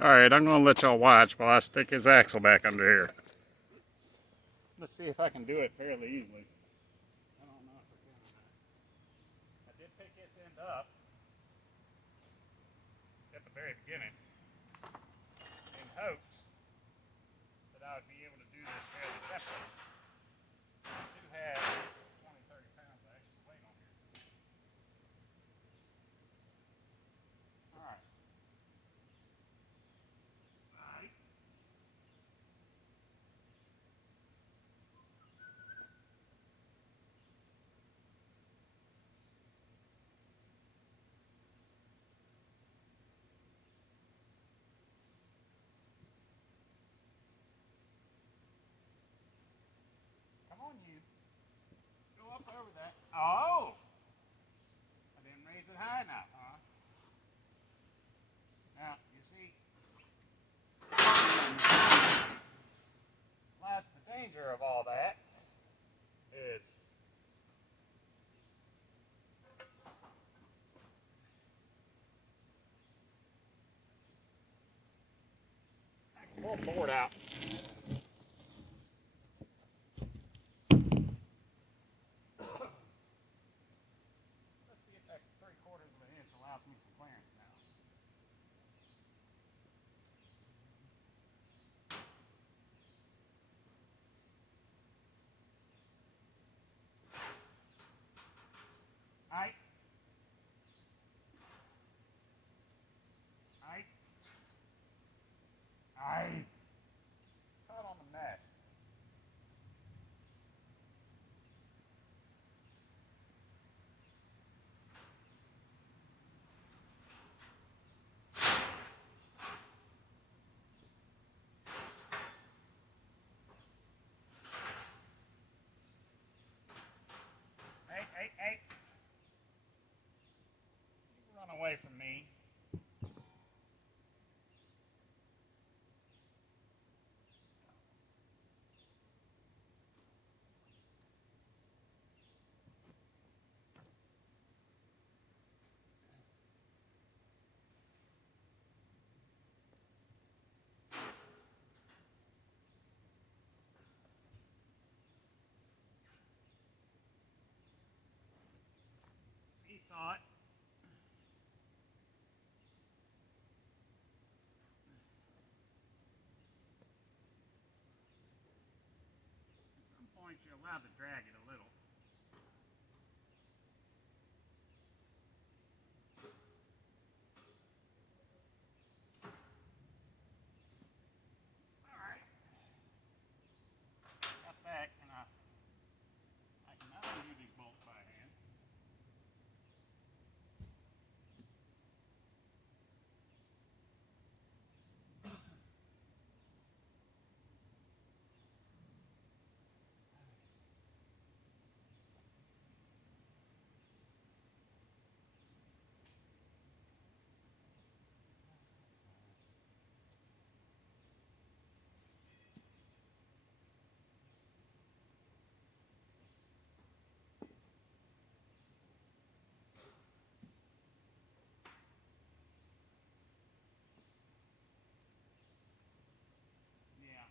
Alright, I'm going to let y'all watch while I stick his axle back under here. Let's see if I can do it fairly easily. I don't know if I can or not. I did pick this end up at the very beginning in hopes that I would be able to do this fairly simply. I do have 20, 30 pounds of extra weight on here. Alright. Alright. Come on, you. Go up over that. Oh! I didn't raise it high enough, huh? Now, you see, lies the danger of all that is I can pull the board out. Let's see if that 3/4 of an inch allows me some clearance now. Alright. Alright. Alright. Caught on the mesh. Hey. You run away from me. He saw it. At some point you're allowed to drag it a little. Alright. Got that, and I can now undo these bolts by hand. Yeah.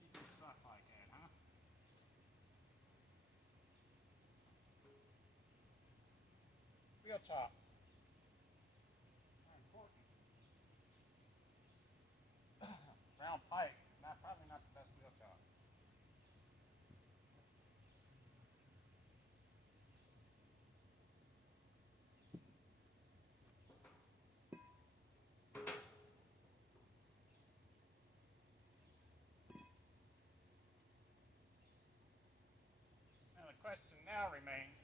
You just suck like that, huh? Wheel chop. Very important. Round pipe. Probably not the best wheel chop. Now the question now remains,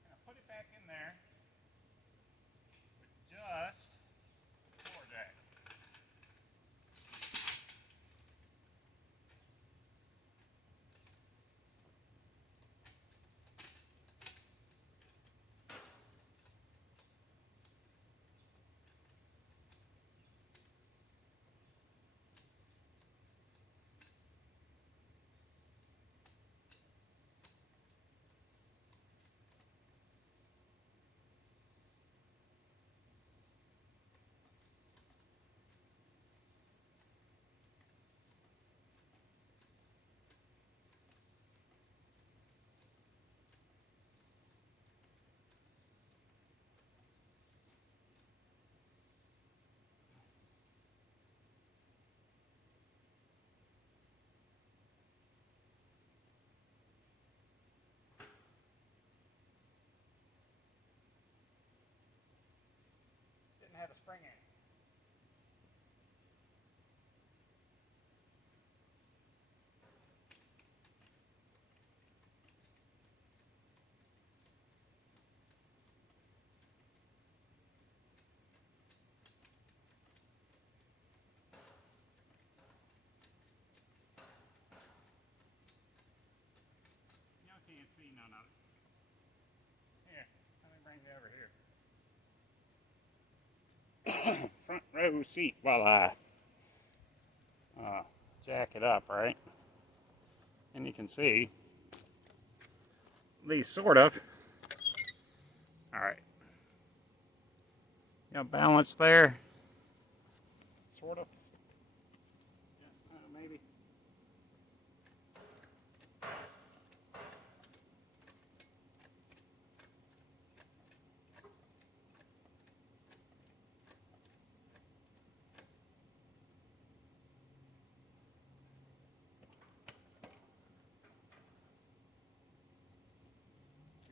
can I put it back in there row seat while I jack it up, right? And you can see these sort of, all right, balance there, sort of, maybe.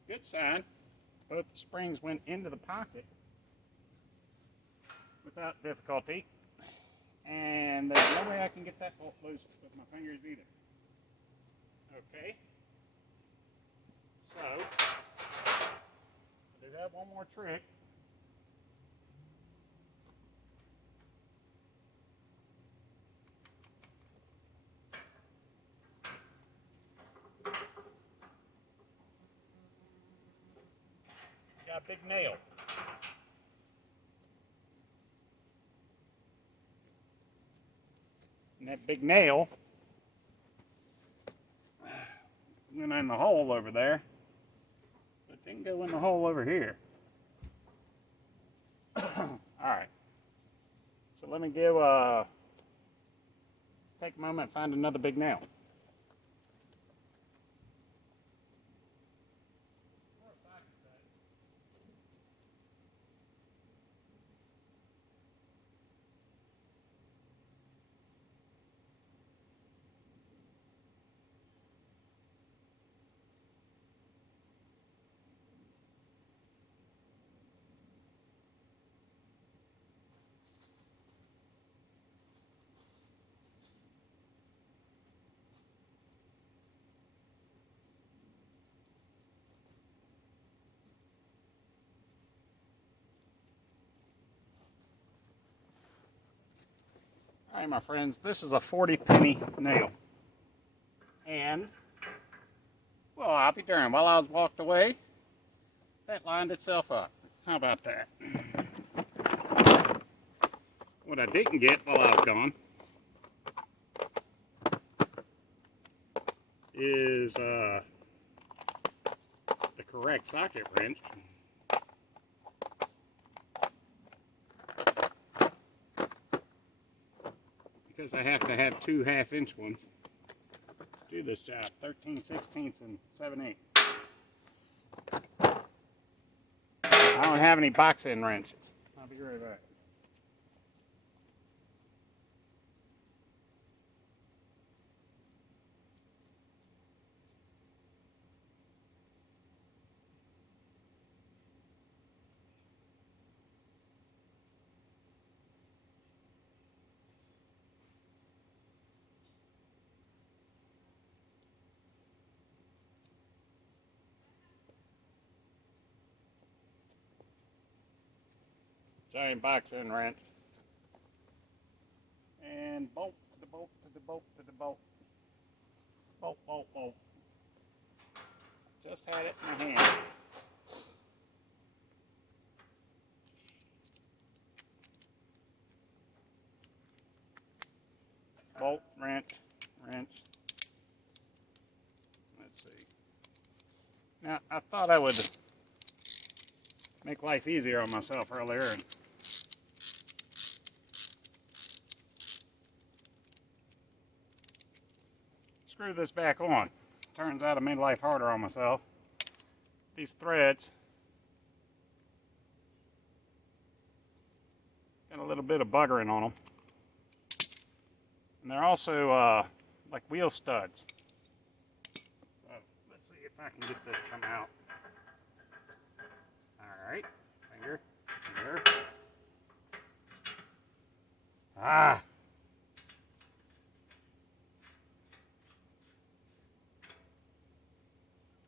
Good sign. Both the springs went into the pocket without difficulty. And there's no way I can get that bolt loose with my fingers either. Okay. So, I do have one more trick. Got a big nail. And that big nail went in the hole over there, but didn't go in the hole over here. Alright. So let me take a moment and find another big nail. Alright, my friends, this is a 40-penny nail. And, well, I'll be darned, while I was walked away, that lined itself up. How about that? What I didn't get while I was gone is the correct socket wrench. Because I have to have two 1/2-inch ones to do this job. 13/16 and 7/8. I don't have any box end wrenches. I'll be right back. Giant box end wrench. And bolt to the bolt to the bolt to the bolt. Bolt, bolt, bolt. Just had it in my hand. Bolt, wrench, wrench. Let's see. Now, I thought I would make life easier on myself earlier and screw this back on. Turns out I made life harder on myself. These threads got a little bit of buggering on them. And they're also like wheel studs. So let's see if I can get this to come out. Alright, finger, finger. Ah!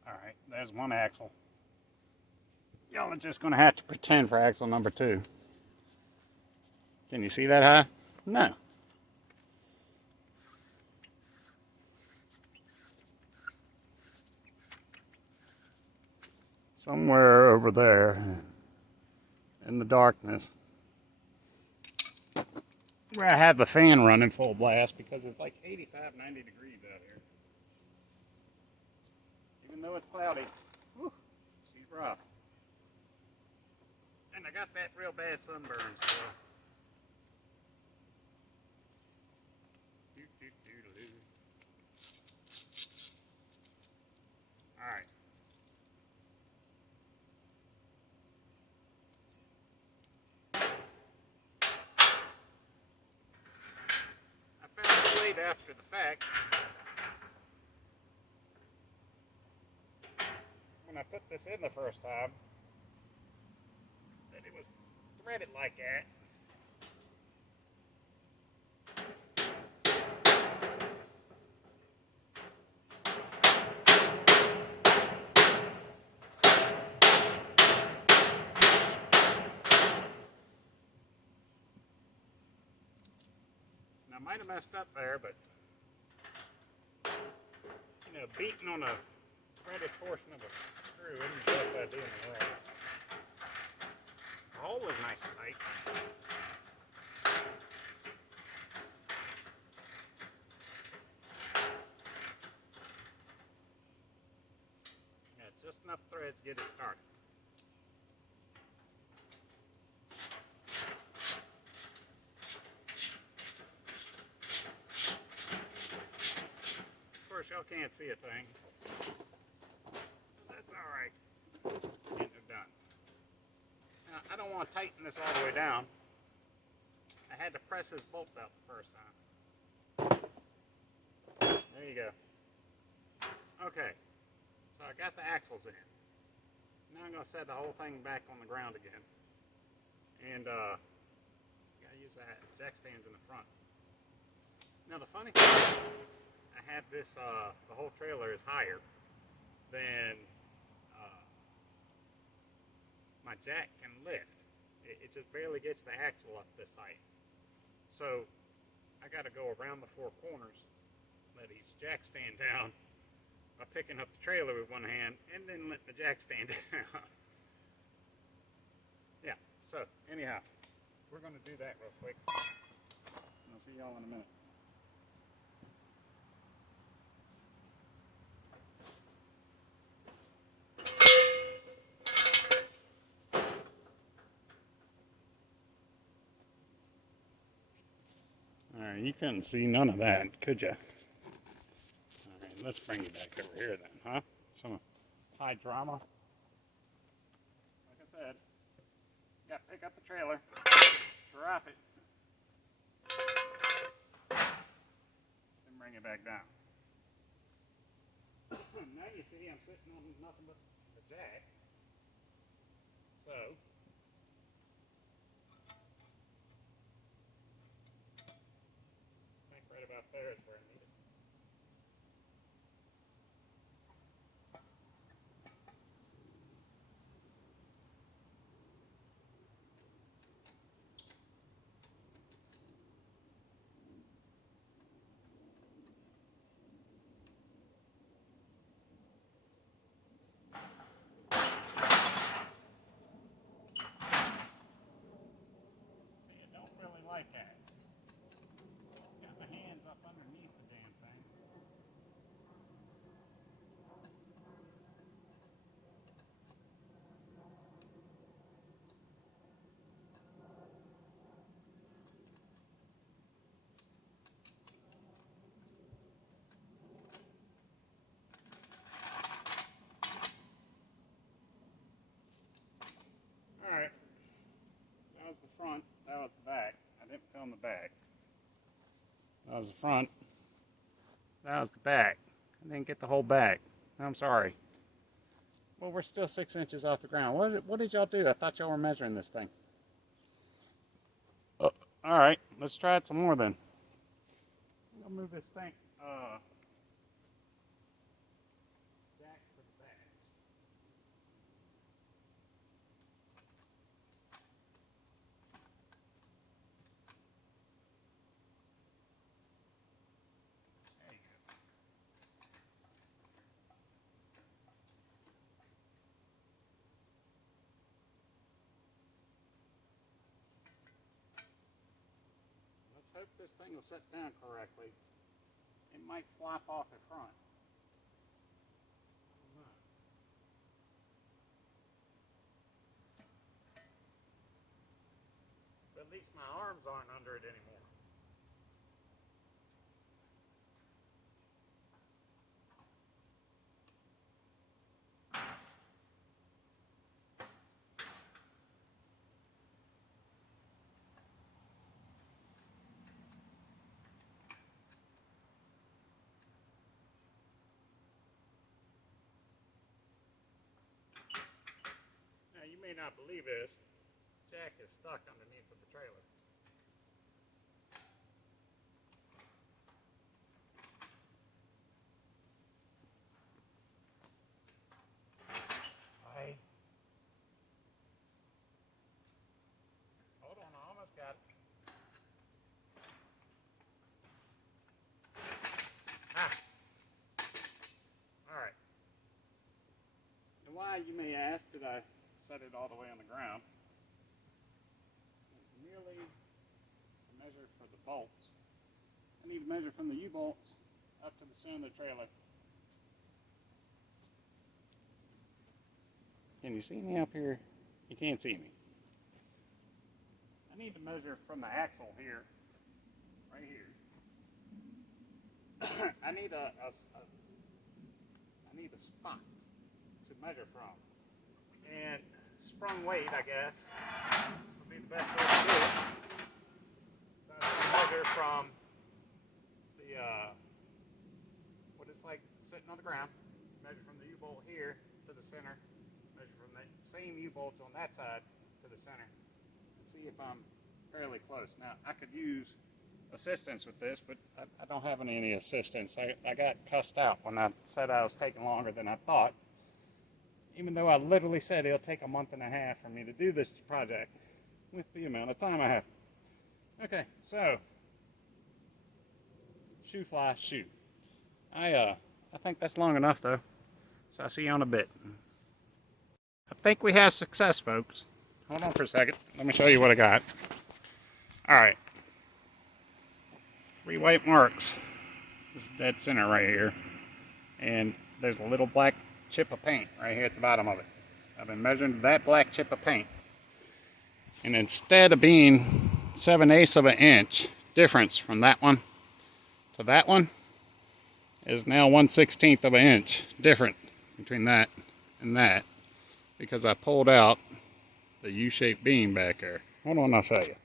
Alright, there's one axle. Y'all are just going to have to pretend for axle number 2. Can you see that high? No. Somewhere over there in the darkness where I have the fan running full blast because it's like 85, 90 degrees out here. Even though it's cloudy, whew, she's rough. And I got that real bad sunburn, so. Alright. I found late after the fact, when I put this in the first time, that it was threaded like that. I might have messed up there, but you know, beating on a threaded portion of a screw isn't the best idea in the world. The hole is nice and tight. Got just enough threads to get it started. Y'all can't see a thing. That's alright. Getting it done. Now, I don't want to tighten this all the way down. I had to press this bolt out the first time. There you go. Okay. So I got the axles in. Now I'm going to set the whole thing back on the ground again. And, gotta use that jack stands in the front. Now the funny thing is, I have this, the whole trailer is higher than my jack can lift. It just barely gets the axle up this height. So I got to go around the four corners, let each jack stand down by picking up the trailer with one hand and then let the jack stand down. Yeah, so anyhow, we're going to do that real quick. I'll see y'all in a minute. Alright, you couldn't see none of that, could you? Alright, let's bring you back over here then, huh? Some high drama. Like I said, you gotta pick up the trailer, drop it, then bring it back down. Now you see I'm sitting on nothing but the jack. So, I think right about there is where I need it. See, I don't really like that. Got my hands up underneath the damn thing. Alright, that was the front, that was the back. I didn't film the back. That was the front, that was the back. I didn't get the whole back. I'm sorry. Well, we're still 6 inches off the ground. What did y'all do? I thought y'all were measuring this thing. Alright, let's try it some more then. I'll move this thing, jack to the back. There you go. Let's this thing will set down correctly, it might flop off in front. But at least my arms aren't under it anymore. Now you may not believe this, jack is stuck underneath of the trailer. Hold on, I almost got it. Alright. And why, you may ask, did I set it all the way on the ground? It's merely to measure for the bolts. I need to measure from the U-bolts up to the center of the trailer. Can you see me up here? You can't see me. I need to measure from the axle here, right here. I need a spot to measure from. And sprung weight, I guess, would be the best way to do it. So I'm going to measure from the, what it's like sitting on the ground, measure from the U-bolt here to the center, measure from the same U-bolt on that side to the center, and see if I'm fairly close. Now, I could use assistance with this, but I don't have any assistance. I got cussed out when I said I was taking longer than I thought, even though I literally said it'll take a month and a half for me to do this project with the amount of time I have. Okay, so shoe fly, shoe. I think that's long enough though, so I'll see you in a bit. I think we have success, folks. Hold on for a second. Let me show you what I got. Alright. 3 white marks. This is dead center right here. And there's a little black chip of paint right here at the bottom of it. I've been measuring that black chip of paint. And instead of being 7/8 of an inch difference from that one to that one, is now 1/16 of an inch different between that and that, because I pulled out the U-shaped beam back there. Hold on, I'll show you.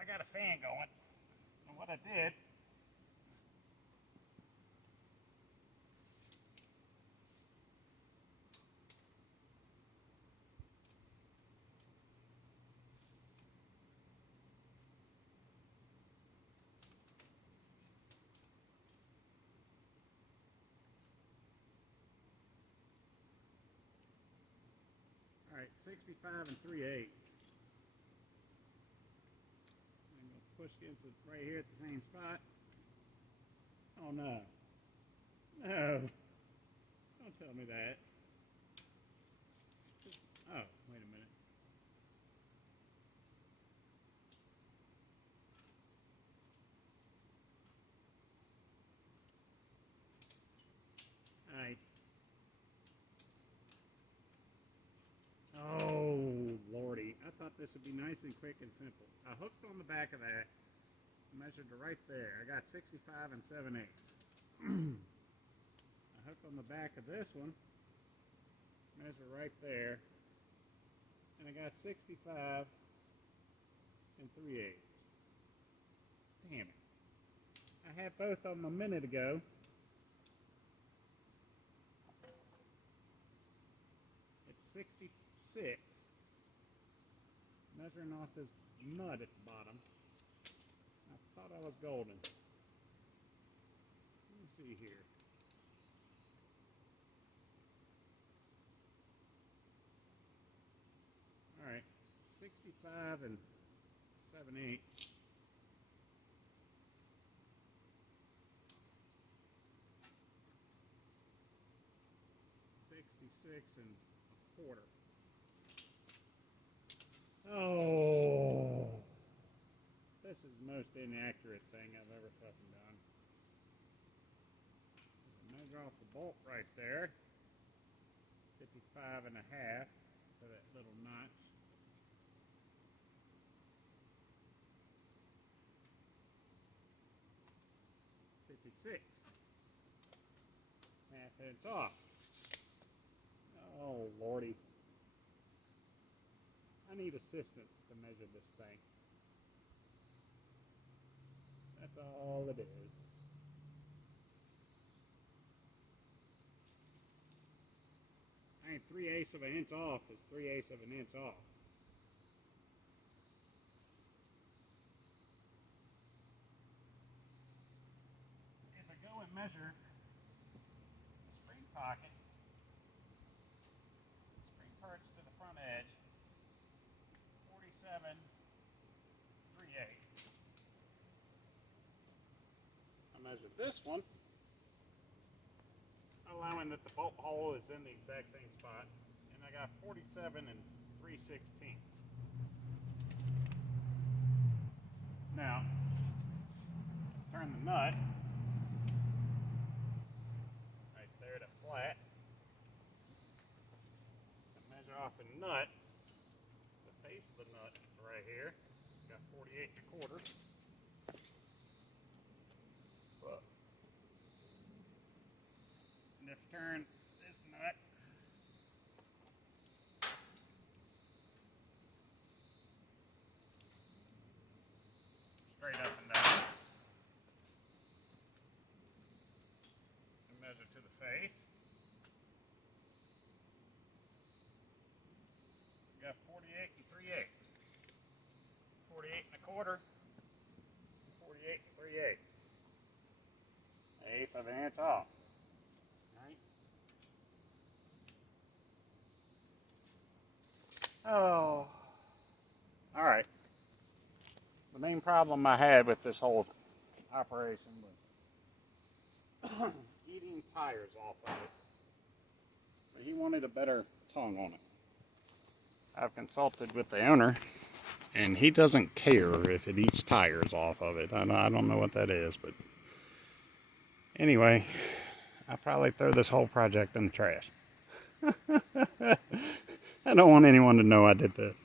I got a fan going, and what I did, alright, 65 and 3/8. I'm going to push against it right here at the same spot. Oh no. No. Don't tell me that. Oh, wait a minute. Alright. Oh, lordy. I thought this would be nice and quick and simple. I hooked on the back of that, measured it right there. I got 65 and 7/8. I hooked on the back of this one, measure right there, and I got 65 and 3/8. Damn it. I had both of them a minute ago. It's 66. Measuring off this mud at the bottom. I thought I was golden. Let me see here. Alright, 65 and 7/8. 1. Oh, this is the most inaccurate thing I've ever fucking done. Measure off the bolt right there. 55.5 for that little notch. .5 inch off. Oh lordy. I need assistance to measure this thing. That's all it is. I mean, 3/8 of an inch off is 3/8 of an inch off. If I go and measure the spring pocket, spring perch to the front edge, 47 3/8. I measured this one, allowing that the bolt hole is in the exact same spot, and I got 47 3/16. Now, turn the nut right there to flat. And measure off a nut. The face of the nut right here. Got 48 1/4. And if you turn this nut straight up and down and measure to the face, you got 48 3/8. 48 1/4. 48 3/8. 1/8 of an inch off. Oh, all right. The main problem I had with this whole operation was eating tires off of it. But he wanted a better tongue on it. I've consulted with the owner, and he doesn't care if it eats tires off of it. I don't know what that is, but anyway, I'll probably throw this whole project in the trash. I don't want anyone to know I did this.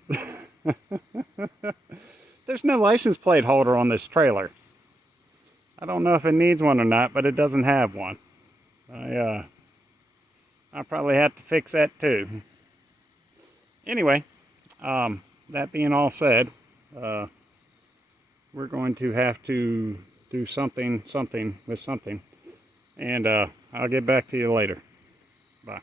There's no license plate holder on this trailer. I don't know if it needs one or not, but it doesn't have one. I'll probably have to fix that too. Anyway, that being all said, we're going to have to do something with something. And I'll get back to you later. Bye.